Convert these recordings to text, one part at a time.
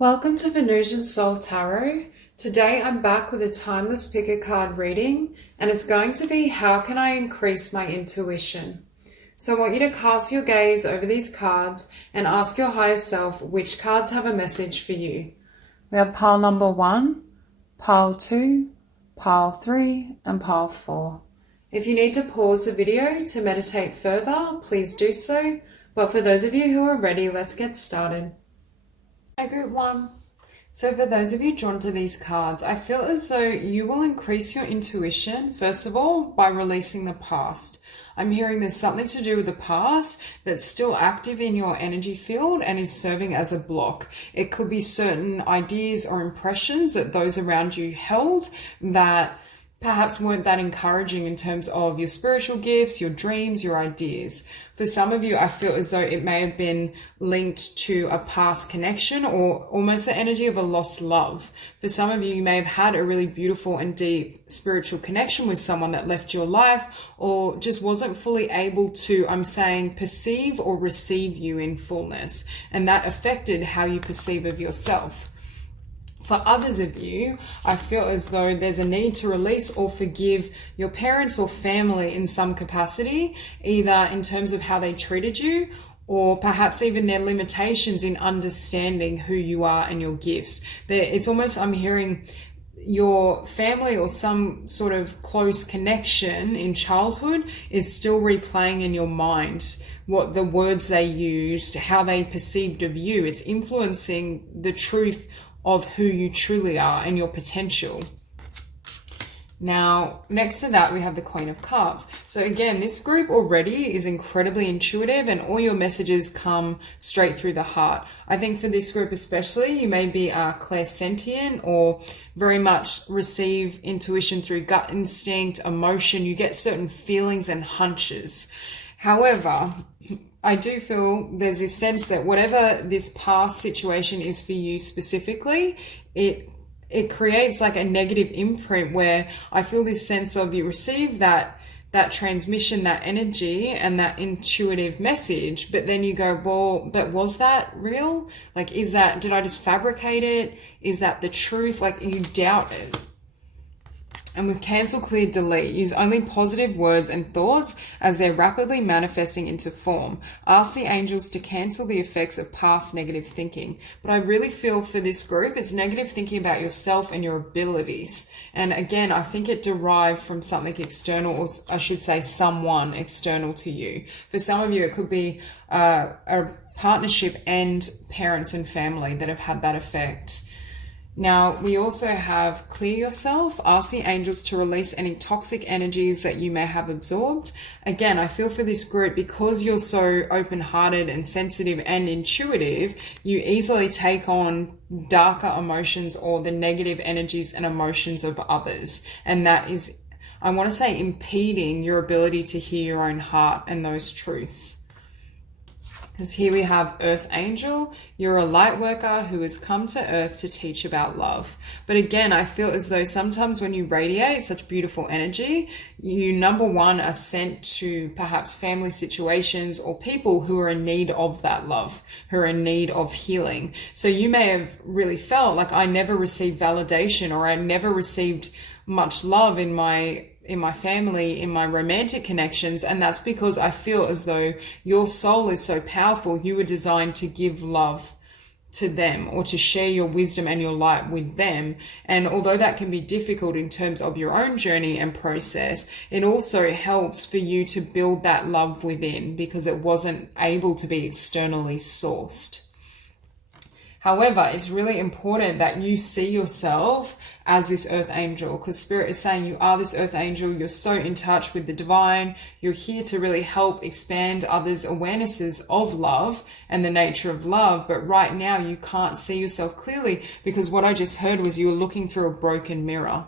Welcome to Venusian Soul Tarot. Today I'm back with a timeless pick a card reading, and it's going to be how can I increase my intuition? So I want you to cast your gaze over these cards and ask your higher self which cards have a message for you. We have pile number 1, pile 2, pile 3 and pile 4. If you need to pause the video to meditate further, please do so. But for those of you who are ready, let's get started. Group 1. So for those of you drawn to these cards, I feel as though you will increase your intuition, first of all, by releasing the past. I'm hearing there's something to do with the past that's still active in your energy field and is serving as a block. It could be certain ideas or impressions that those around you held that perhaps weren't that encouraging in terms of your spiritual gifts, your dreams, your ideas. For some of you, I feel as though it may have been linked to a past connection or almost the energy of a lost love. For some of you, you may have had a really beautiful and deep spiritual connection with someone that left your life or just wasn't fully able to, perceive or receive you in fullness. And that affected how you perceive of yourself. For others of you, I feel as though there's a need to release or forgive your parents or family in some capacity, either in terms of how they treated you or perhaps even their limitations in understanding who you are and your gifts. It's almost, I'm hearing your family or some sort of close connection in childhood is still replaying in your mind what the words they used, how they perceived of you. It's influencing the truth of who you truly are and your potential. Now, next to that, we have the Queen of Cups. So again, this group already is incredibly intuitive and all your messages come straight through the heart. I think for this group especially, you may be clairsentient or very much receive intuition through gut instinct, emotion. You get certain feelings and hunches. However, I do feel there's this sense that whatever this past situation is for you specifically, it creates like a negative imprint where I feel this sense of you receive that transmission, that energy and that intuitive message, but then you go, well, but was that real? Like, did I just fabricate it? Is that the truth? Like, you doubt it. And with cancel, clear, delete, use only positive words and thoughts as they're rapidly manifesting into form. Ask the angels to cancel the effects of past negative thinking. But I really feel for this group, it's negative thinking about yourself and your abilities. And again, I think it derived from something external, or I should say someone external to you. For some of you, it could be a partnership and parents and family that have had that effect. Now, we also have clear yourself, ask the angels to release any toxic energies that you may have absorbed. Again, I feel for this group, because you're so open-hearted and sensitive and intuitive, you easily take on darker emotions or the negative energies and emotions of others. And that is, I want to say, impeding your ability to hear your own heart and those truths. Because here we have Earth Angel. You're a light worker who has come to Earth to teach about love. But again, I feel as though sometimes when you radiate such beautiful energy, you, number one, are sent to perhaps family situations or people who are in need of that love, who are in need of healing. So you may have really felt like, I never received validation, or I never received much love in my family, in my romantic connections. And that's because I feel as though your soul is so powerful. You were designed to give love to them or to share your wisdom and your light with them. And although that can be difficult in terms of your own journey and process, it also helps for you to build that love within because it wasn't able to be externally sourced. However, it's really important that you see yourself as this earth angel, because Spirit is saying you are this earth angel. You're so in touch with the divine. You're here to really help expand others' awarenesses of love and the nature of love. But right now you can't see yourself clearly because what I just heard was you were looking through a broken mirror.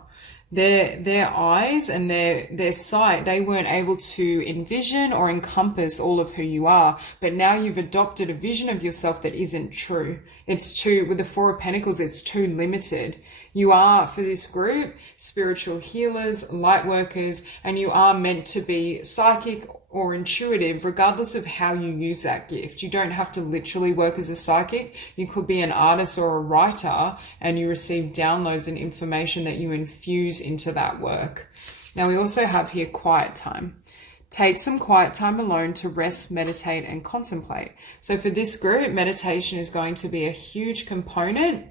Their eyes and their sight, they weren't able to envision or encompass all of who you are. But now you've adopted a vision of yourself that isn't true. It's too, with the Four of Pentacles, it's too limited. You are, for this group, spiritual healers, light workers, and you are meant to be psychic or intuitive, regardless of how you use that gift. You don't have to literally work as a psychic. You could be an artist or a writer, and you receive downloads and information that you infuse into that work. Now we also have here quiet time. Take some quiet time alone to rest, meditate, and contemplate. So for this group, meditation is going to be a huge component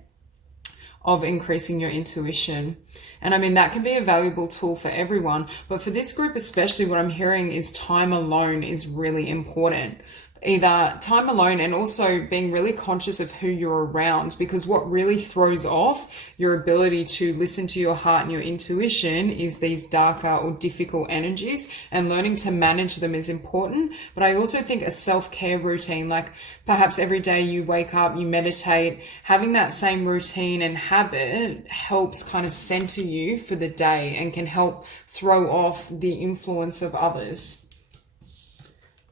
of increasing your intuition. And I mean, that can be a valuable tool for everyone, but for this group especially, what I'm hearing is time alone is really important. Either time alone and also being really conscious of who you're around, because what really throws off your ability to listen to your heart and your intuition is these darker or difficult energies, and learning to manage them is important. But I also think a self-care routine, like perhaps every day you wake up, you meditate, having that same routine and habit helps kind of center you for the day and can help throw off the influence of others.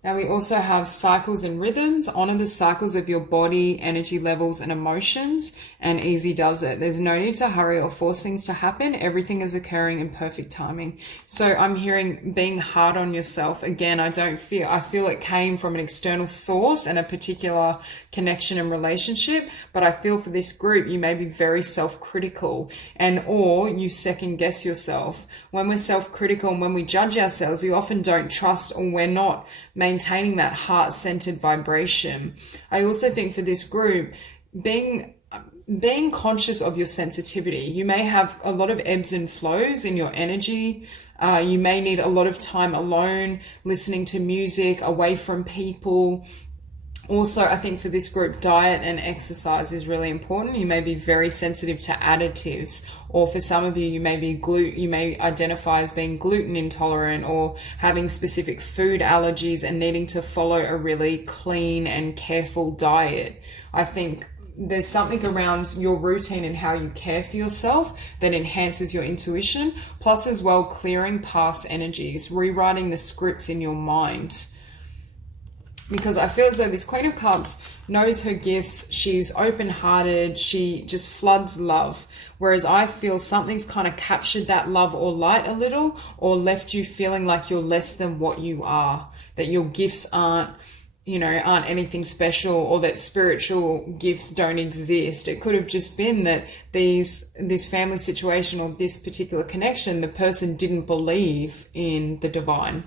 Now we also have cycles and rhythms. Honor the cycles of your body, energy levels, and emotions, and easy does it. There's no need to hurry or force things to happen. Everything is occurring in perfect timing. So I'm hearing being hard on yourself. Again, I feel it came from an external source and a particular connection and relationship, but I feel for this group, you may be very self-critical or you second guess yourself. When we're self-critical and when we judge ourselves, we often don't trust, or we're not maintaining that heart-centered vibration. I also think for this group, being conscious of your sensitivity. You may have a lot of ebbs and flows in your energy. You may need a lot of time alone, listening to music, away from people. Also, I think for this group, diet and exercise is really important. You may be very sensitive to additives, or for some of you, you may identify as being gluten intolerant or having specific food allergies and needing to follow a really clean and careful diet. I think there's something around your routine and how you care for yourself that enhances your intuition, plus as well clearing past energies, rewriting the scripts in your mind. Because I feel as though this Queen of Cups knows her gifts, she's open-hearted, she just floods love. Whereas I feel something's kind of captured that love or light a little, or left you feeling like you're less than what you are, that your gifts aren't anything special, or that spiritual gifts don't exist. It could have just been that this family situation or this particular connection, the person didn't believe in the divine.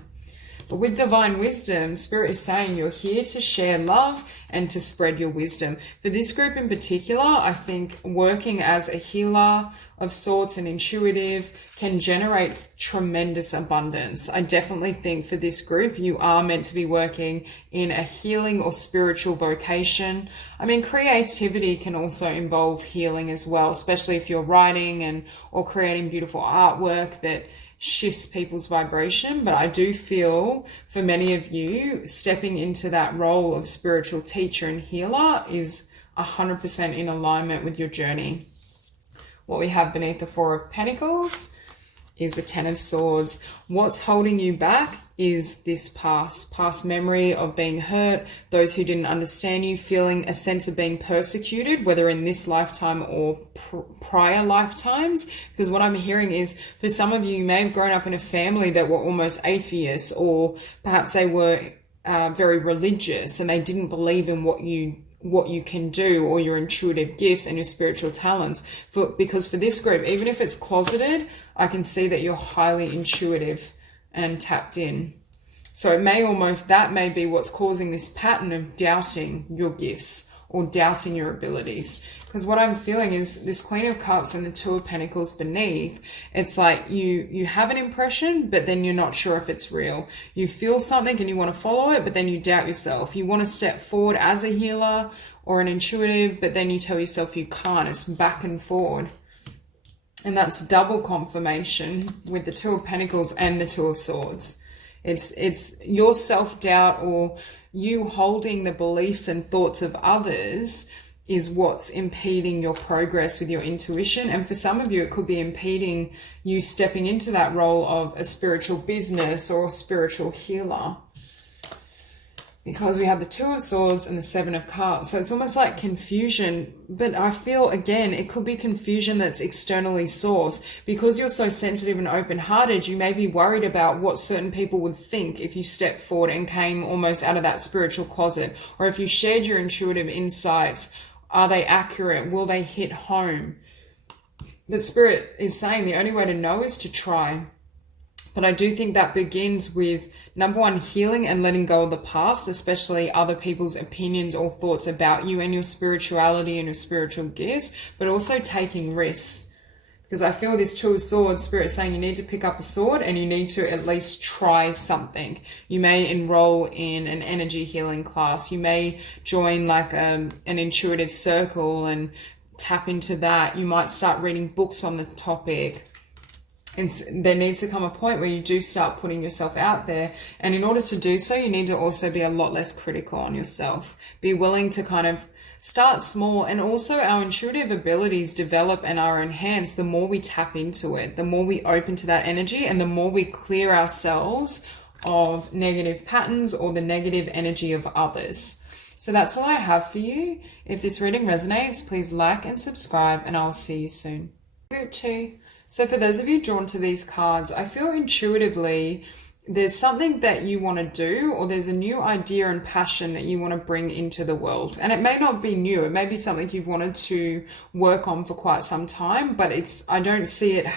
But with divine wisdom, Spirit is saying you're here to share love and to spread your wisdom. For this group in particular, I think working as a healer of sorts and intuitive can generate tremendous abundance. I definitely think for this group, you are meant to be working in a healing or spiritual vocation. I mean, creativity can also involve healing as well, especially if you're writing or creating beautiful artwork that shifts people's vibration. But I do feel for many of you, stepping into that role of spiritual teacher and healer is 100% in alignment with your journey. What we have beneath the Four of Pentacles is the Ten of Swords. What's holding you back is this past memory of being hurt, those who didn't understand you, feeling a sense of being persecuted, whether in this lifetime or prior lifetimes. Because what I'm hearing is, for some of you, you may have grown up in a family that were almost atheists, or perhaps they were very religious and they didn't believe in what you can do, or your intuitive gifts and your spiritual talents. Because for this group, even if it's closeted, I can see that you're highly intuitive and tapped in. So that may be what's causing this pattern of doubting your gifts or doubting your abilities. Because what I'm feeling is this Queen of Cups and the Two of Pentacles beneath, it's like you have an impression, but then you're not sure if it's real. You feel something and you want to follow it, but then you doubt yourself. You want to step forward as a healer or an intuitive, but then you tell yourself you can't. It's back and forward. And that's double confirmation with the Two of Pentacles and the Two of Swords. It's your self-doubt, or you holding the beliefs and thoughts of others is what's impeding your progress with your intuition. And for some of you, it could be impeding you stepping into that role of a spiritual business or a spiritual healer. because we have the Two of Swords and the Seven of Cups. So it's almost like confusion, but I feel, again, it could be confusion that's externally sourced. Because you're so sensitive and open-hearted, you may be worried about what certain people would think if you stepped forward and came almost out of that spiritual closet, or if you shared your intuitive insights. Are they accurate? Will they hit home? But Spirit is saying the only way to know is to try. But I do think that begins with, number one, healing and letting go of the past, especially other people's opinions or thoughts about you and your spirituality and your spiritual gifts, but also taking risks. Because I feel this Two of Swords, Spirit saying you need to pick up a sword and you need to at least try something. You may enroll in an energy healing class. You may join like an intuitive circle and tap into that. You might start reading books on the topic. And there needs to come a point where you do start putting yourself out there. And in order to do so, you need to also be a lot less critical on yourself. Be willing to kind of start small. And also our intuitive abilities develop and are enhanced the more we tap into it, the more we open to that energy, and the more we clear ourselves of negative patterns or the negative energy of others. So that's all I have for you. If this reading resonates, please like and subscribe, and I'll see you soon. Group 2. So for those of you drawn to these cards, I feel intuitively there's something that you want to do, or there's a new idea and passion that you want to bring into the world. And it may not be new. It may be something you've wanted to work on for quite some time, but I don't see it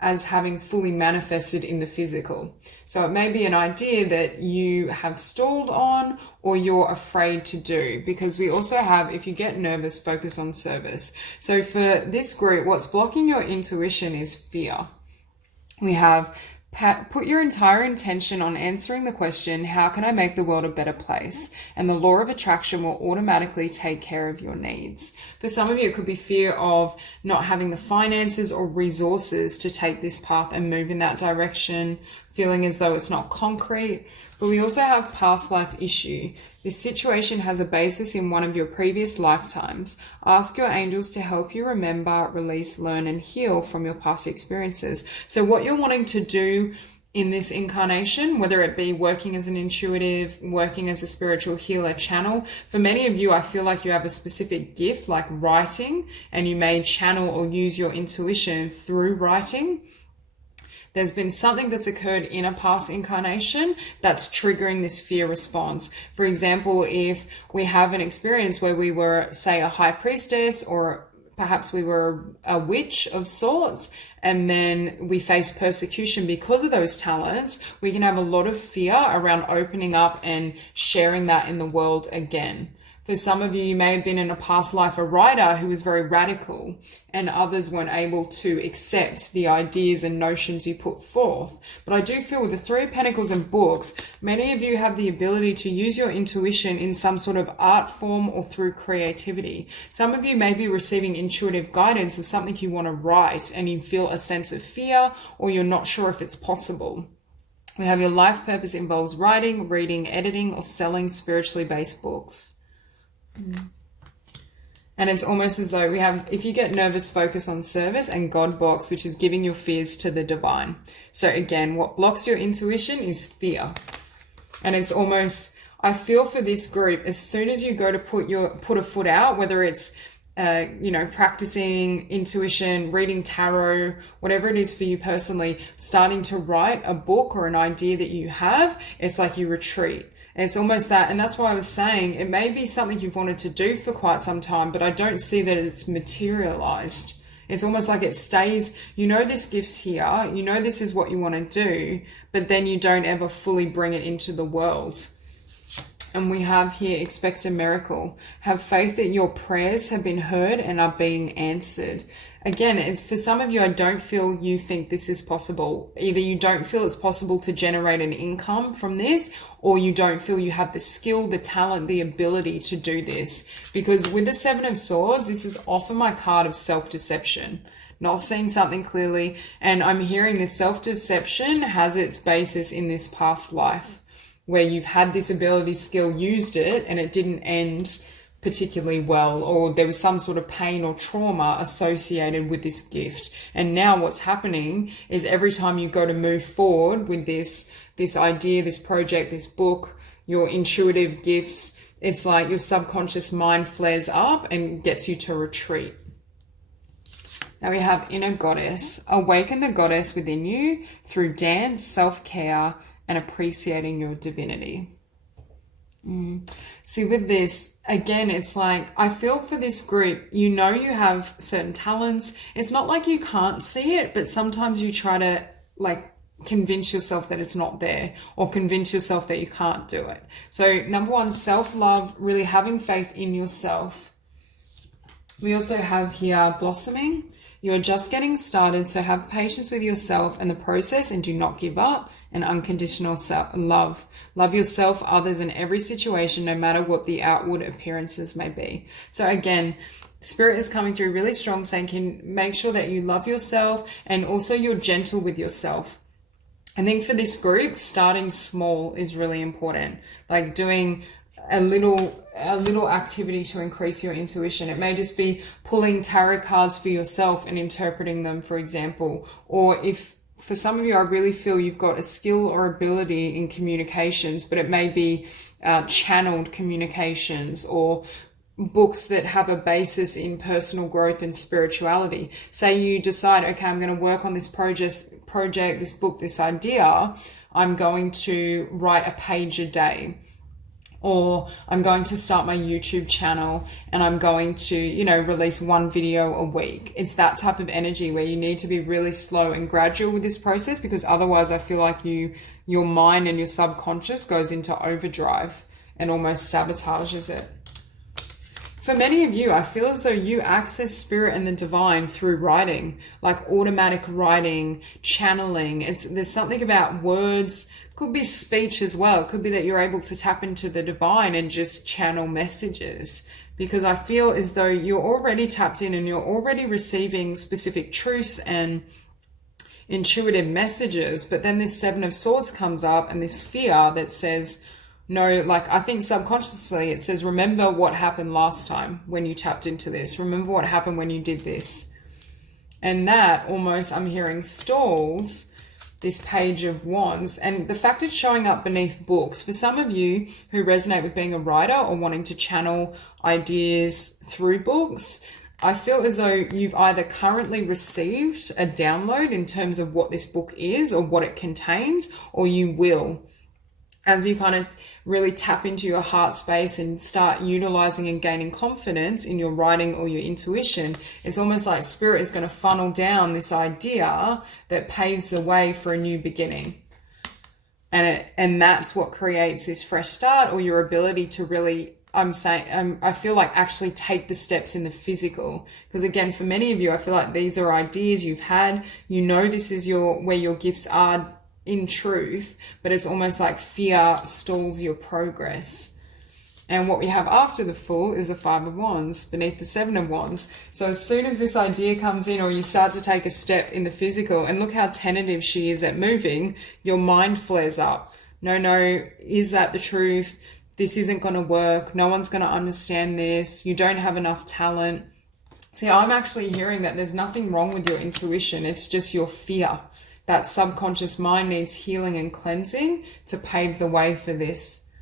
as having fully manifested in the physical. So it may be an idea that you have stalled on or you're afraid to do, because we also have, if you get nervous, focus on service. So for this group, what's blocking your intuition is fear. We have put your entire intention on answering the question, how can I make the world a better place? And the law of attraction will automatically take care of your needs. For some of you, it could be fear of not having the finances or resources to take this path and move in that direction, feeling as though it's not concrete. But we also have past life issue. This situation has a basis in one of your previous lifetimes. Ask your angels to help you remember, release, learn, and heal from your past experiences. So what you're wanting to do in this incarnation, whether it be working as an intuitive, working as a spiritual healer channel, for many of you, I feel like you have a specific gift like writing, and you may channel or use your intuition through writing. There's been something that's occurred in a past incarnation that's triggering this fear response. For example, if we have an experience where we were, say, a high priestess, or perhaps we were a witch of sorts, and then we face persecution because of those talents, we can have a lot of fear around opening up and sharing that in the world again. For some of you, you may have been in a past life a writer who was very radical, and others weren't able to accept the ideas and notions you put forth. But I do feel with the Three of Pentacles and books, many of you have the ability to use your intuition in some sort of art form or through creativity. Some of you may be receiving intuitive guidance of something you want to write, and you feel a sense of fear, or you're not sure if it's possible. We have your life purpose involves writing, reading, editing, or selling spiritually based books. And it's almost as though we have, if you get nervous, focus on service, and God box, which is giving your fears to the divine. So again, what blocks your intuition is fear. And it's almost, I feel for this group, as soon as you go to put a foot out, whether it's practicing intuition, reading tarot, whatever it is for you personally, starting to write a book or an idea that you have, it's like you retreat. It's almost that, and that's why I was saying it may be something you've wanted to do for quite some time, but I don't see that it's materialized. It's almost like it stays, this gift's here, this is what you want to do, but then you don't ever fully bring it into the world. And we have here, expect a miracle. Have faith that your prayers have been heard and are being answered. Again, for some of you, I don't feel you think this is possible. Either you don't feel it's possible to generate an income from this, or you don't feel you have the skill, the talent, the ability to do this. Because with the Seven of Swords, this is often my card of self-deception. Not seeing something clearly, and I'm hearing this self-deception has its basis in this past life, where you've had this ability, skill, used it, and it didn't end particularly well, or there was some sort of pain or trauma associated with this gift. And now what's happening is every time you go to move forward with this idea, this project, this book, your intuitive gifts, it's like your subconscious mind flares up and gets you to retreat. Now we have inner goddess. Awaken the goddess within you through dance, self-care, and appreciating your divinity. See, with this, again, it's like, I feel for this group, you know you have certain talents. It's not like you can't see it, but sometimes you try to like convince yourself that it's not there, or convince yourself that you can't do it. So number one, self-love, really having faith in yourself. We also have here blossoming. You are just getting started, so have patience with yourself and the process and do not give up. And unconditional love. Love yourself, others, in every situation, no matter what the outward appearances may be. So again, Spirit is coming through really strong, saying, can make sure that you love yourself and also you're gentle with yourself. I think for this group, starting small is really important. Like doing a little activity to increase your intuition. It may just be pulling tarot cards for yourself and interpreting them, for example. Or if for some of you, I really feel you've got a skill or ability in communications, but it may be channeled communications or books that have a basis in personal growth and spirituality. Say you decide, okay, I'm going to work on this project, this book, this idea. I'm going to write a page a day. Or I'm going to start my YouTube channel and I'm going to, release one video a week. It's that type of energy where you need to be really slow and gradual with this process, because otherwise I feel like your mind and your subconscious goes into overdrive and almost sabotages it. For many of you, I feel as though you access spirit and the divine through writing, like automatic writing, channeling. There's something about words. Could be speech as well. It could be that you're able to tap into the divine and just channel messages, because I feel as though you're already tapped in and you're already receiving specific truths and intuitive messages. But then this Seven of Swords comes up and this fear that says, no, like I think subconsciously it says, remember what happened last time when you tapped into this. Remember what happened when you did this. And that almost, I'm hearing, stalls this Page of Wands. And the fact it's showing up beneath books, for some of you who resonate with being a writer or wanting to channel ideas through books, I feel as though you've either currently received a download in terms of what this book is or what it contains, or you will. As you kind of really tap into your heart space and start utilizing and gaining confidence in your writing or your intuition, it's almost like spirit is going to funnel down this idea that paves the way for a new beginning. And that's what creates this fresh start, or your ability to really, I feel like actually take the steps in the physical. Because again, for many of you, I feel like these are ideas you've had, this is where your gifts are in truth, but it's almost like fear stalls your progress. And what we have after the Fool is the Five of Wands beneath the Seven of Wands. So as soon as this idea comes in, or you start to take a step in the physical, and look how tentative she is at moving, your mind flares up. No, is that the truth? This isn't going to work. No one's going to understand this. You don't have enough talent. See, I'm actually hearing that there's nothing wrong with your intuition. It's just your fear. That subconscious mind needs healing and cleansing to pave the way for this.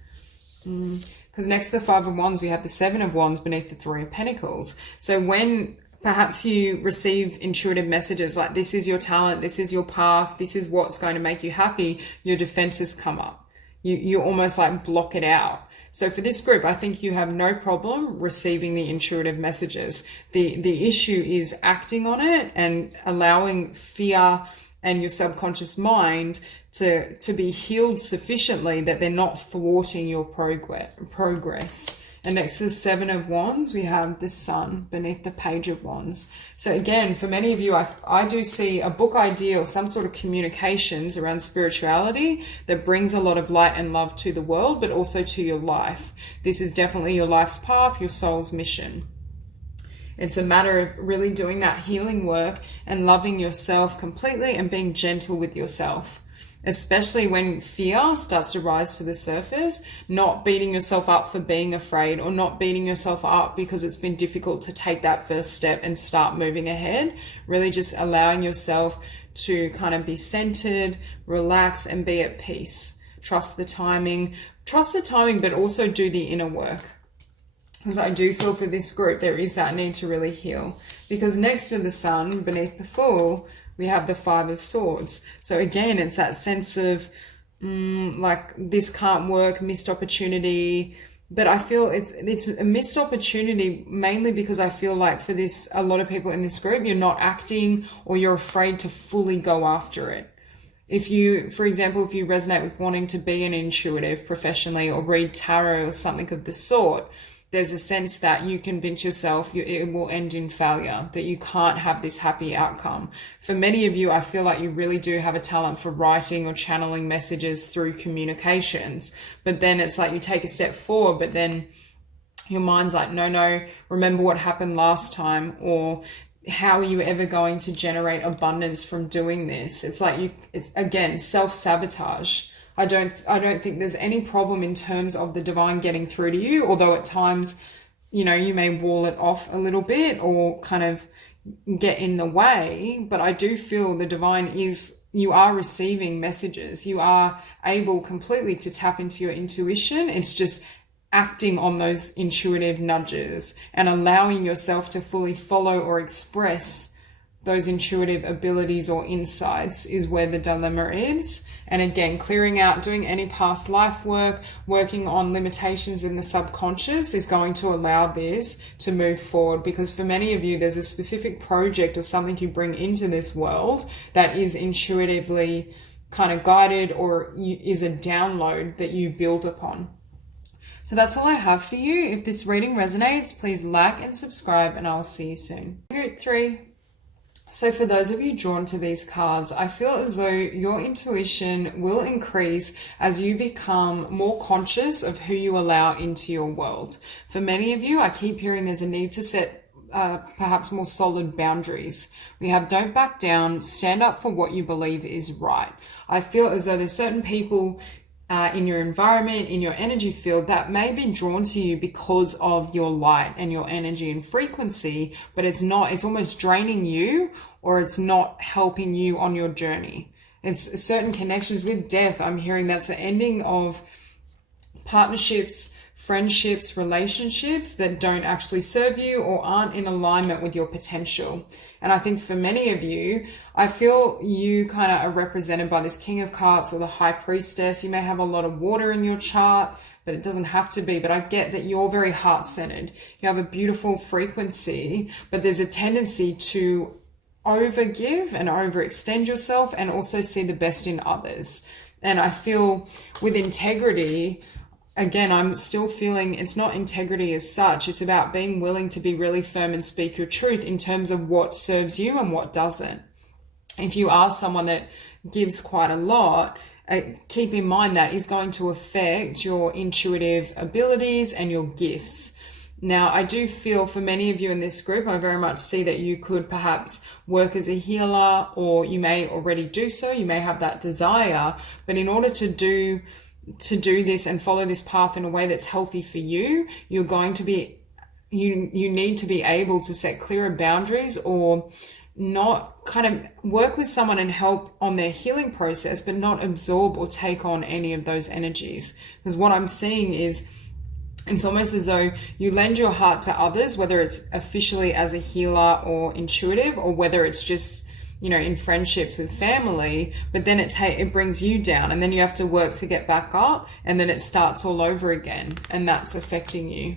Because next to the Five of Wands, we have the Seven of Wands beneath the Three of Pentacles. So when perhaps you receive intuitive messages like, this is your talent, this is your path, this is what's going to make you happy, your defenses come up. You almost like block it out. So for this group, I think you have no problem receiving the intuitive messages. The issue is acting on it and allowing fear and your subconscious mind to be healed sufficiently that they're not thwarting your progress. And next to the Seven of Wands, we have the Sun beneath the Page of Wands. So again, for many of you, I do see a book idea or some sort of communications around spirituality that brings a lot of light and love to the world, but also to your life. This is definitely your life's path, your soul's mission. It's a matter of really doing that healing work and loving yourself completely and being gentle with yourself, especially when fear starts to rise to the surface, not beating yourself up for being afraid, or not beating yourself up because it's been difficult to take that first step and start moving ahead. Really just allowing yourself to kind of be centered, relax, and be at peace. Trust the timing. trust the timing, but also do the inner work. Because I do feel for this group, there is that need to really heal. Because next to the Sun, beneath the Fool, we have the Five of Swords. So again, it's that sense of like this can't work, missed opportunity. But I feel it's a missed opportunity mainly because I feel like for this, a lot of people in this group, you're not acting or you're afraid to fully go after it. If you, for example, if you resonate with wanting to be an intuitive professionally or read tarot or something of the sort, there's a sense that you convince yourself it will end in failure, that you can't have this happy outcome. For many of you, I feel like you really do have a talent for writing or channeling messages through communications. But then it's like you take a step forward, but then your mind's like, no, remember what happened last time, or how are you ever going to generate abundance from doing this? It's like it's again, self-sabotage. I don't think there's any problem in terms of the divine getting through to you, although at times, you know, you may wall it off a little bit or kind of get in the way. But I do feel the divine you are receiving messages. You are able completely to tap into your intuition. It's just acting on those intuitive nudges and allowing yourself to fully follow or express those intuitive abilities or insights is where the dilemma is. And again, clearing out, doing any past life work, working on limitations in the subconscious is going to allow this to move forward, because for many of you, there's a specific project or something you bring into this world that is intuitively kind of guided or is a download that you build upon. So that's all I have for you. If this reading resonates, please like and subscribe, and I'll see you soon. Group 3. So for those of you drawn to these cards, I feel as though your intuition will increase as you become more conscious of who you allow into your world. For many of you, I keep hearing there's a need to set perhaps more solid boundaries. We have don't back down, stand up for what you believe is right. I feel as though there's certain people in your environment, in your energy field, that may be drawn to you because of your light and your energy and frequency, but it's almost draining you, or it's not helping you on your journey. It's certain connections with death. I'm hearing that's the ending of partnerships, friendships, relationships that don't actually serve you or aren't in alignment with your potential. And I think for many of you, I feel you kind of are represented by this King of Cups or the High Priestess. You may have a lot of water in your chart, but it doesn't have to be. But I get that you're very heart-centered. You have a beautiful frequency, but there's a tendency to overgive and overextend yourself and also see the best in others. And I feel with integrity, again, I'm still feeling it's not integrity as such. It's about being willing to be really firm and speak your truth in terms of what serves you and what doesn't. If you are someone that gives quite a lot, keep in mind that is going to affect your intuitive abilities and your gifts. Now, I do feel for many of you in this group, I very much see that you could perhaps work as a healer, or you may already do so. You may have that desire, but in order to do this and follow this path in a way that's healthy for you, you're going to be, you need to be able to set clearer boundaries, or not kind of work with someone and help on their healing process, but not absorb or take on any of those energies. Because what I'm seeing is it's almost as though you lend your heart to others, whether it's officially as a healer or intuitive, or whether it's just, you know, in friendships with family, but then it brings you down, and then you have to work to get back up, and then it starts all over again, and that's affecting you.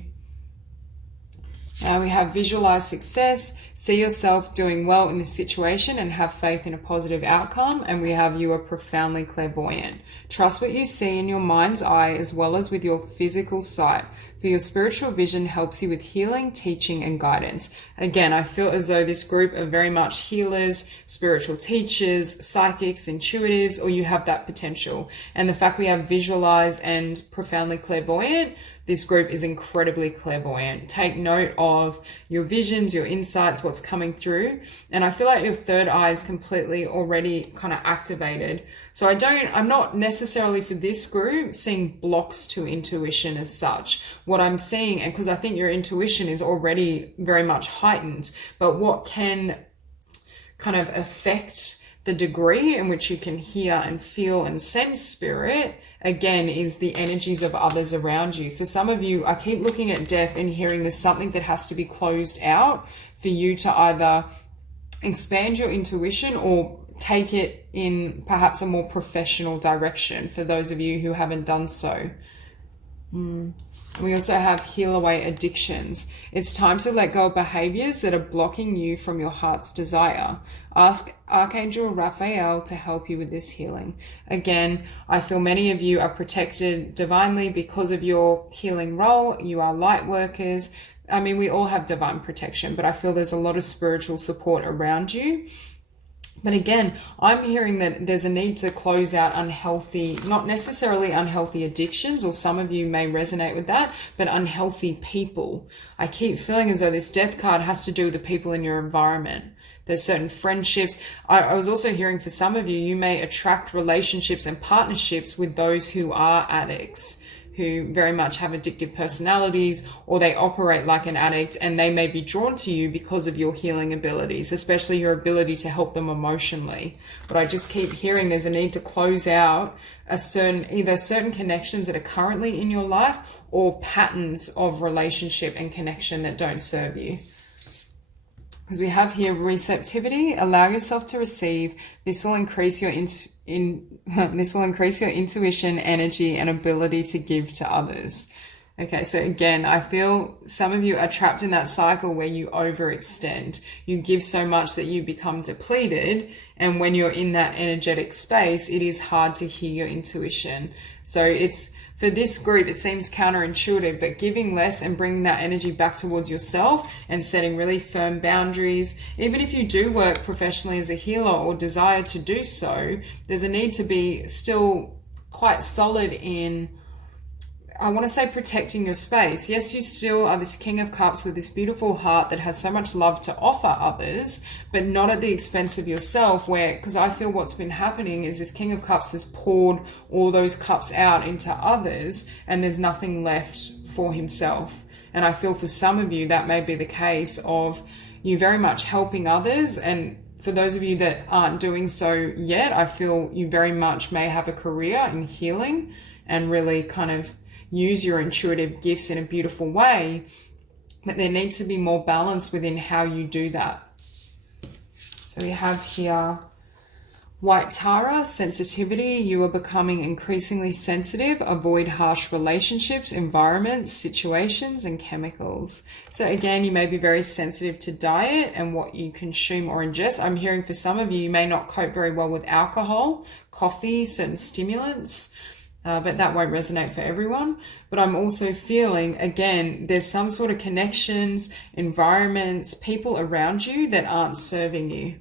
Now we have visualize success, see yourself doing well in this situation and have faith in a positive outcome. And we have you are profoundly clairvoyant. Trust what you see in your mind's eye as well as with your physical sight, for your spiritual vision helps you with healing, teaching, and guidance. Again, I feel as though this group are very much healers, spiritual teachers, psychics, intuitives, or you have that potential. And the fact we have visualize and profoundly clairvoyant, this group is incredibly clairvoyant. Take note of your visions, your insights, what's coming through. And I feel like your third eye is completely already kind of activated. So I'm not necessarily for this group seeing blocks to intuition as such. What I'm seeing, and because I think your intuition is already very much heightened, but what can kind of affect the degree in which you can hear and feel and sense spirit, again, is the energies of others around you. For some of you, I keep looking at death and hearing there's something that has to be closed out for you to either expand your intuition or take it in perhaps a more professional direction, for those of you who haven't done so. We also have heal away addictions. It's time to let go of behaviors that are blocking you from your heart's desire. Ask Archangel Raphael to help you with this healing. Again, I feel many of you are protected divinely because of your healing role. You are light workers. I mean, we all have divine protection, but I feel there's a lot of spiritual support around you. But again, I'm hearing that there's a need to close out unhealthy, not necessarily unhealthy addictions, or some of you may resonate with that, but unhealthy people. I keep feeling as though this death card has to do with the people in your environment. There's certain friendships. I was also hearing for some of you, you may attract relationships and partnerships with those who are addicts, who very much have addictive personalities, or they operate like an addict, and they may be drawn to you because of your healing abilities, especially your ability to help them emotionally. But I just keep hearing there's a need to close out either certain connections that are currently in your life, or patterns of relationship and connection that don't serve you. Because we have here receptivity. Allow yourself to receive. This will increase your intuition, energy, and ability to give to others. Okay, so again, I feel some of you are trapped in that cycle where you overextend. You give so much that you become depleted, and when you're in that energetic space, it is hard to hear your intuition. So it's, for this group, it seems counterintuitive, but giving less and bringing that energy back towards yourself and setting really firm boundaries. Even if you do work professionally as a healer or desire to do so, there's a need to be still quite solid in, I want to say, protecting your space. Yes, you still are this King of Cups with this beautiful heart that has so much love to offer others, but not at the expense of yourself, because I feel what's been happening is this King of Cups has poured all those cups out into others, and there's nothing left for himself. And I feel for some of you, that may be the case of you very much helping others. And for those of you that aren't doing so yet, I feel you very much may have a career in healing and really kind of use your intuitive gifts in a beautiful way, but there needs to be more balance within how you do that. So we have here White Tara, sensitivity. You are becoming increasingly sensitive. Avoid harsh relationships, environments, situations, and chemicals. So again, you may be very sensitive to diet and what you consume or ingest. I'm hearing for some of you, you may not cope very well with alcohol, coffee, certain stimulants. But that won't resonate for everyone. But I'm also feeling, again, there's some sort of connections, environments, people around you that aren't serving you.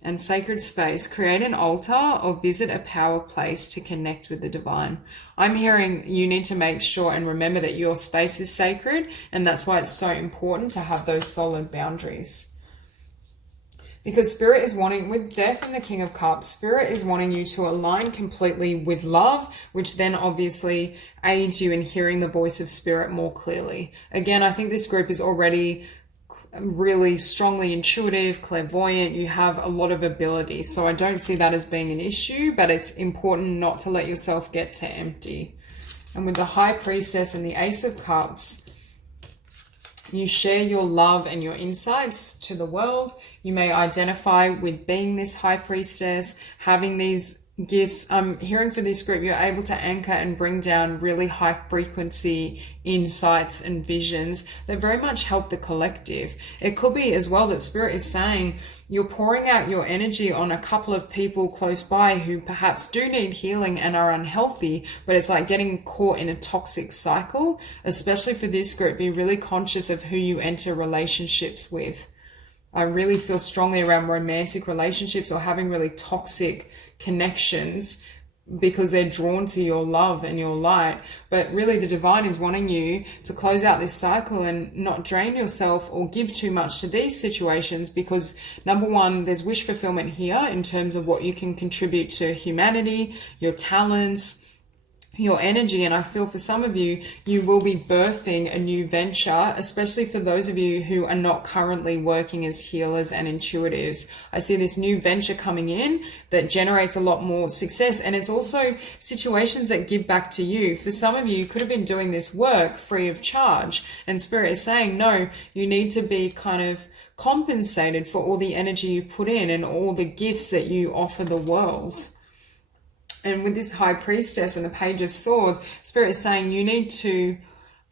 And sacred space, create an altar or visit a power place to connect with the divine. I'm hearing you need to make sure and remember that your space is sacred, and that's why it's so important to have those solid boundaries. Because Spirit is wanting, with Death and the King of Cups, Spirit is wanting you to align completely with love, which then obviously aids you in hearing the voice of Spirit more clearly. Again, I think this group is already really strongly intuitive, clairvoyant. You have a lot of ability. So I don't see that as being an issue, but it's important not to let yourself get to empty. And with the High Priestess and the Ace of Cups, you share your love and your insights to the world. You may identify with being this High Priestess, having these gifts. I'm hearing for this group, you're able to anchor and bring down really high frequency insights and visions that very much help the collective. It could be as well that Spirit is saying you're pouring out your energy on a couple of people close by who perhaps do need healing and are unhealthy, but it's like getting caught in a toxic cycle. Especially for this group, be really conscious of who you enter relationships with. I really feel strongly around romantic relationships or having really toxic connections because they're drawn to your love and your light. But really the divine is wanting you to close out this cycle and not drain yourself or give too much to these situations, because number one, there's wish fulfillment here in terms of what you can contribute to humanity, your talents, your energy. And I feel for some of you, you will be birthing a new venture, especially for those of you who are not currently working as healers and intuitives. I see this new venture coming in that generates a lot more success, and it's also situations that give back to you. For some of you, you could have been doing this work free of charge, and Spirit is saying, no, you need to be kind of compensated for all the energy you put in and all the gifts that you offer the world. And with this High Priestess and the Page of Swords, Spirit is saying you need to,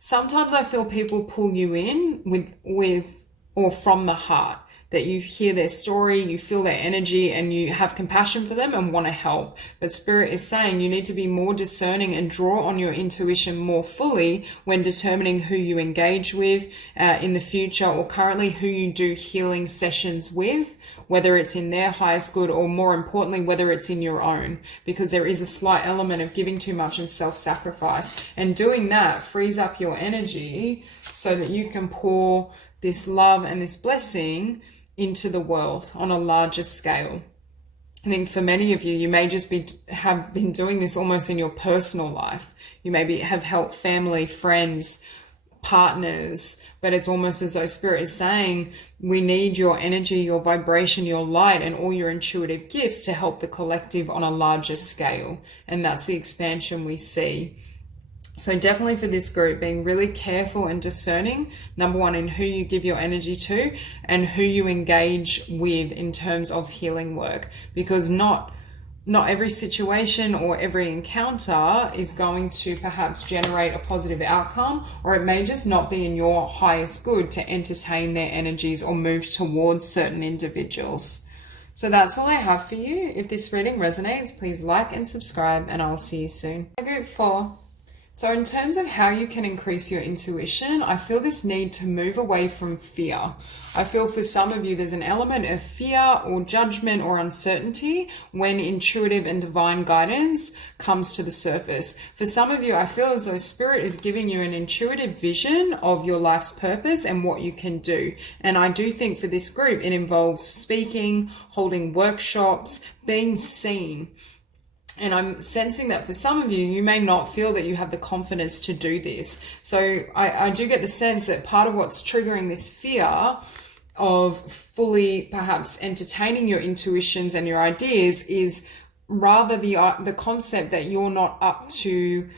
sometimes I feel people pull you in with or from the heart, that you hear their story, you feel their energy, and you have compassion for them and want to help. But Spirit is saying you need to be more discerning and draw on your intuition more fully when determining who you engage with in the future, or currently who you do healing sessions with, whether it's in their highest good, or more importantly, whether it's in your own, because there is a slight element of giving too much and self-sacrifice. And doing that frees up your energy so that you can pour this love and this blessing into the world on a larger scale. I think for many of you, you may just have been doing this almost in your personal life. You maybe have helped family, friends, partners, but it's almost as though Spirit is saying, we need your energy, your vibration, your light, and all your intuitive gifts to help the collective on a larger scale. And that's the expansion we see. So definitely for this group, being really careful and discerning, number one, in who you give your energy to and who you engage with in terms of healing work, because not every situation or every encounter is going to perhaps generate a positive outcome, or it may just not be in your highest good to entertain their energies or move towards certain individuals. So that's all I have for you. If this reading resonates, please like and subscribe, and I'll see you soon. Group 4. So in terms of how you can increase your intuition, I feel this need to move away from fear. I feel for some of you, there's an element of fear or judgment or uncertainty when intuitive and divine guidance comes to the surface. For some of you, I feel as though Spirit is giving you an intuitive vision of your life's purpose and what you can do. And I do think for this group, it involves speaking, holding workshops, being seen. And I'm sensing that for some of you, you may not feel that you have the confidence to do this. So I do get the sense that part of what's triggering this fear of fully perhaps entertaining your intuitions and your ideas is rather the concept that you're not up to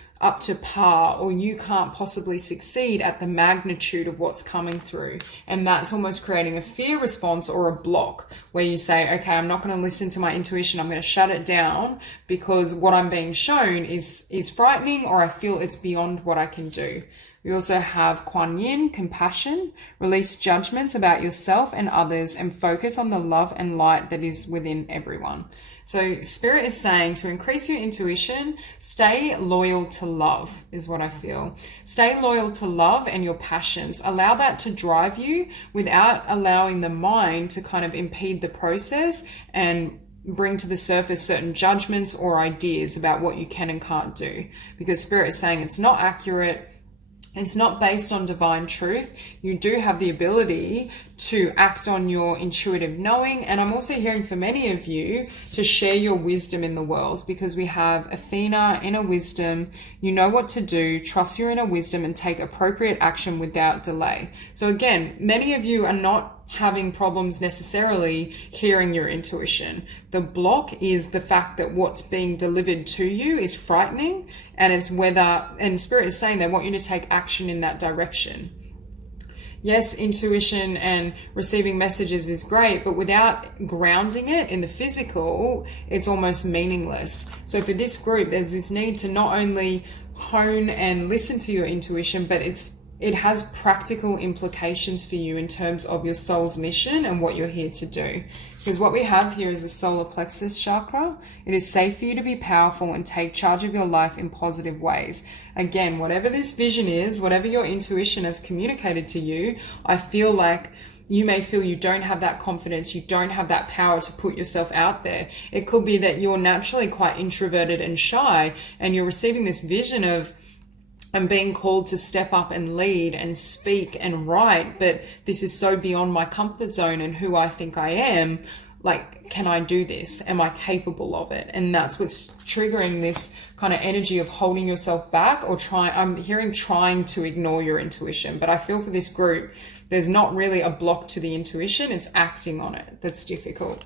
par, or you can't possibly succeed at the magnitude of what's coming through. And that's almost creating a fear response or a block where you say, okay, I'm not going to listen to my intuition. I'm going to shut it down because what I'm being shown is frightening, or I feel it's beyond what I can do. We also have Kuan Yin, compassion, release judgments about yourself and others, and focus on the love and light that is within everyone. So Spirit is saying to increase your intuition, stay loyal to love is what I feel. Stay loyal to love and your passions. Allow that to drive you without allowing the mind to kind of impede the process and bring to the surface certain judgments or ideas about what you can and can't do. Because Spirit is saying it's not accurate. It's not based on divine truth. You do have the ability to act on your intuitive knowing. And I'm also hearing for many of you to share your wisdom in the world, because we have Athena, inner wisdom. You know what to do, trust your inner wisdom, and take appropriate action without delay. So again, many of you are not having problems necessarily hearing your intuition. The block is the fact that what's being delivered to you is frightening, and it's whether, and Spirit is saying they want you to take action in that direction. Yes, intuition and receiving messages is great, but without grounding it in the physical, it's almost meaningless. So for this group, there's this need to not only hone and listen to your intuition, but it has practical implications for you in terms of your soul's mission and what you're here to do. Because what we have here is the solar plexus chakra. It is safe for you to be powerful and take charge of your life in positive ways. Again, whatever this vision is, whatever your intuition has communicated to you, I feel like you may feel you don't have that confidence, you don't have that power to put yourself out there. It could be that you're naturally quite introverted and shy, and you're receiving this vision of, I'm being called to step up and lead and speak and write, but this is so beyond my comfort zone and who I think I am. like, can I do this? Am I capable of it? And that's what's triggering this kind of energy of holding yourself back or I'm hearing trying to ignore your intuition. But I feel for this group, there's not really a block to the intuition. It's acting on it that's difficult.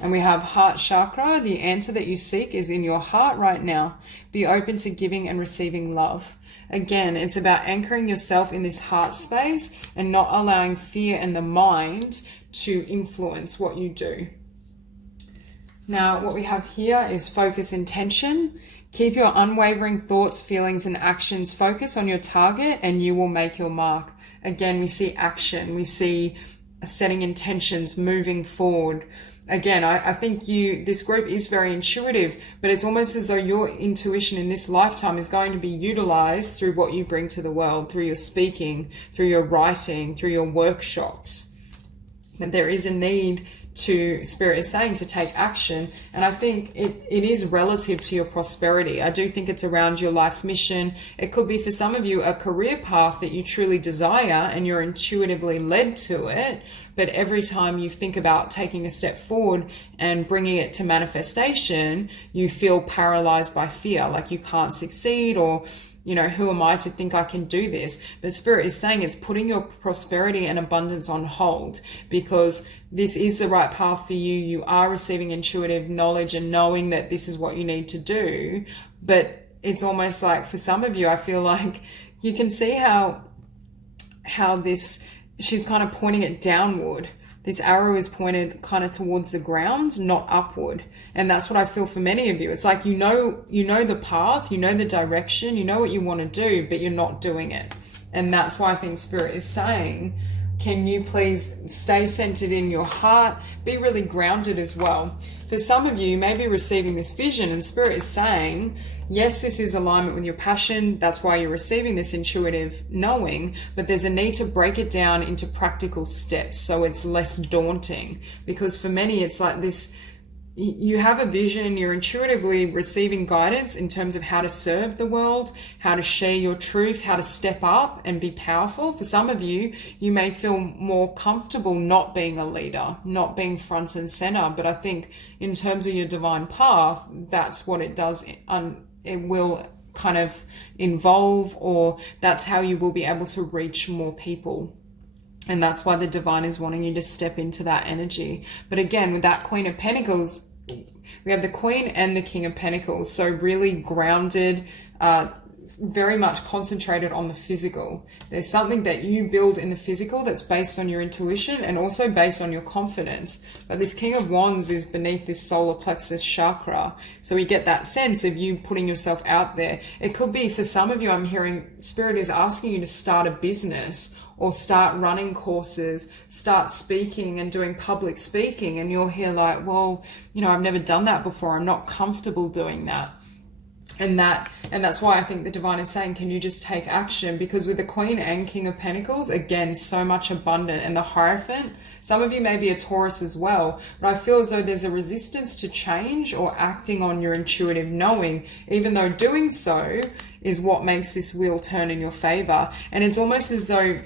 And we have heart chakra. The answer that you seek is in your heart right now. Be open to giving and receiving love. Again, it's about anchoring yourself in this heart space and not allowing fear and the mind to influence what you do. Now, what we have here is focus intention. Keep your unwavering thoughts, feelings, and actions focused on your target and you will make your mark. Again, we see action. We see setting intentions, moving forward. Again, I think this group is very intuitive, but it's almost as though your intuition in this lifetime is going to be utilized through what you bring to the world, through your speaking, through your writing, through your workshops. But there is a need to, Spirit is saying, to take action. And I think it is relative to your prosperity. I do think it's around your life's mission. It could be for some of you a career path that you truly desire and you're intuitively led to it. But every time you think about taking a step forward and bringing it to manifestation, you feel paralyzed by fear, like you can't succeed, or who am I to think I can do this? But Spirit is saying it's putting your prosperity and abundance on hold, because this is the right path for you. You are receiving intuitive knowledge and knowing that this is what you need to do. But it's almost like for some of you, I feel like you can see how she's kind of pointing it downward. This arrow is pointed kind of towards the ground, not upward. And that's what I feel for many of you. It's like, you know the path, you know the direction, you know what you want to do, but you're not doing it. And that's why I think Spirit is saying, can you please stay centered in your heart, be really grounded as well. For some of you may be receiving this vision and Spirit is saying, yes, this is alignment with your passion. That's why you're receiving this intuitive knowing, but there's a need to break it down into practical steps so it's less daunting. Because for many, it's like this, you have a vision, you're intuitively receiving guidance in terms of how to serve the world, how to share your truth, how to step up and be powerful. For some of you, you may feel more comfortable not being a leader, not being front and center. But I think in terms of your divine path, that's what it does. It will kind of involve, or that's how you will be able to reach more people. And that's why the divine is wanting you to step into that energy. But again, with that Queen of Pentacles, we have the Queen and the King of Pentacles. So really grounded, very much concentrated on the physical. There's something that you build in the physical that's based on your intuition and also based on your confidence. But this King of Wands is beneath this solar plexus chakra. So we get that sense of you putting yourself out there. It could be for some of you, I'm hearing Spirit is asking you to start a business or start running courses, start speaking and doing public speaking. And you're here like, well, I've never done that before. I'm not comfortable doing that. And that's why I think the divine is saying, can you just take action? Because with the Queen and King of Pentacles, again, so much abundant. And the Hierophant, some of you may be a Taurus as well, but I feel as though there's a resistance to change or acting on your intuitive knowing, even though doing so is what makes this wheel turn in your favor. And it's almost as though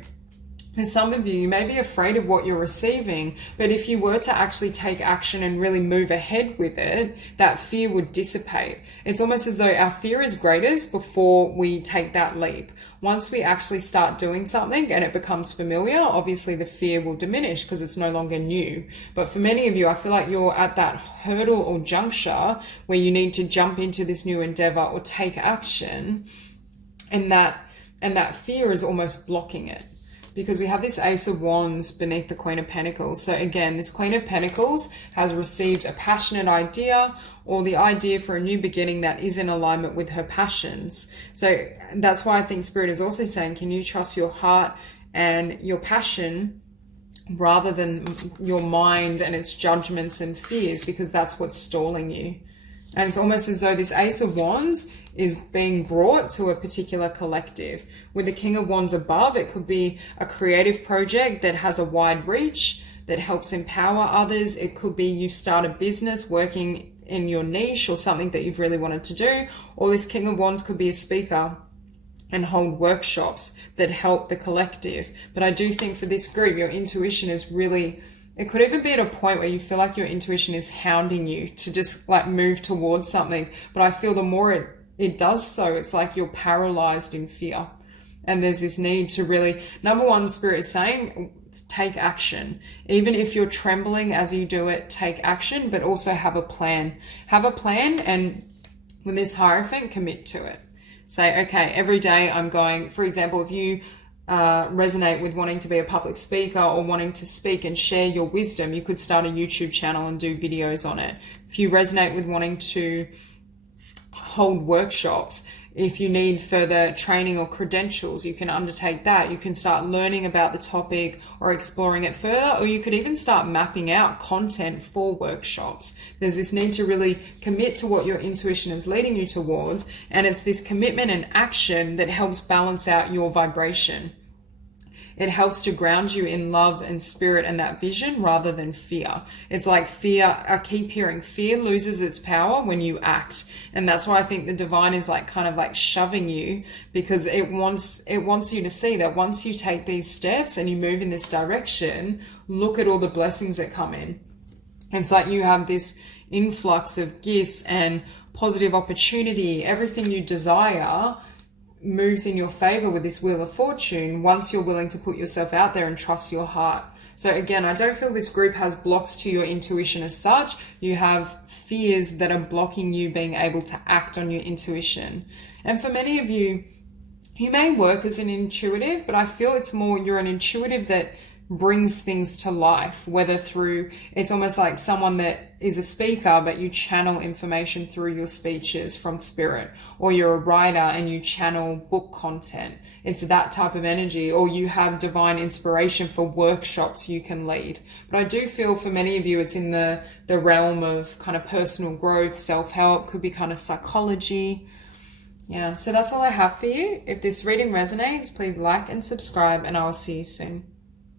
for some of you, you may be afraid of what you're receiving, but if you were to actually take action and really move ahead with it, that fear would dissipate. It's almost as though our fear is greatest before we take that leap. Once we actually start doing something and it becomes familiar, obviously the fear will diminish because it's no longer new. But for many of you, I feel like you're at that hurdle or juncture where you need to jump into this new endeavor or take action, and that fear is almost blocking it. Because we have this Ace of Wands beneath the Queen of Pentacles. So again, this Queen of Pentacles has received a passionate idea or the idea for a new beginning that is in alignment with her passions. So that's why I think Spirit is also saying, can you trust your heart and your passion rather than your mind and its judgments and fears, because that's what's stalling you. And it's almost as though this Ace of Wands is being brought to a particular collective. With the King of Wands above, it could be a creative project that has a wide reach, that helps empower others. It could be you start a business working in your niche or something that you've really wanted to do. Or this King of Wands could be a speaker and hold workshops that help the collective. But I do think for this group, your intuition is really It could even be at a point where you feel like your intuition is hounding you to just like move towards something. But I feel the more it does so, it's like you're paralyzed in fear. And there's this need to really, number one, Spirit is saying, take action. Even if you're trembling as you do it, take action, but also have a plan. Have a plan, and with this Hierophant, commit to it. Say, okay, every day I'm going, for example, if you resonate with wanting to be a public speaker or wanting to speak and share your wisdom, you could start a YouTube channel and do videos on it. If you resonate with wanting to hold workshops, if you need further training or credentials, you can undertake that. You can start learning about the topic or exploring it further, or you could even start mapping out content for workshops. There's this need to really commit to what your intuition is leading you towards, and it's this commitment and action that helps balance out your vibration. It helps to ground you in love and spirit and that vision rather than fear. It's like fear, I keep hearing fear loses its power when you act. And that's why I think the divine is like kind of like shoving you, because it wants you to see that once you take these steps and you move in this direction, look at all the blessings that come in. It's like you have this influx of gifts and positive opportunity. Everything you desire moves in your favor with this Wheel of Fortune once you're willing to put yourself out there and trust your heart. So again, I don't feel this group has blocks to your intuition as such. You have fears that are blocking you being able to act on your intuition. And for many of you, you may work as an intuitive, but I feel it's more you're an intuitive that brings things to life, whether through, it's almost like someone that is a speaker, but you channel information through your speeches from spirit, or you're a writer and you channel book content. It's that type of energy, or you have divine inspiration for workshops you can lead. But I do feel for many of you, it's in the realm of kind of personal growth, self-help, could be kind of psychology. Yeah, so that's all I have for you. If this reading resonates, please like and subscribe, and I will see you soon.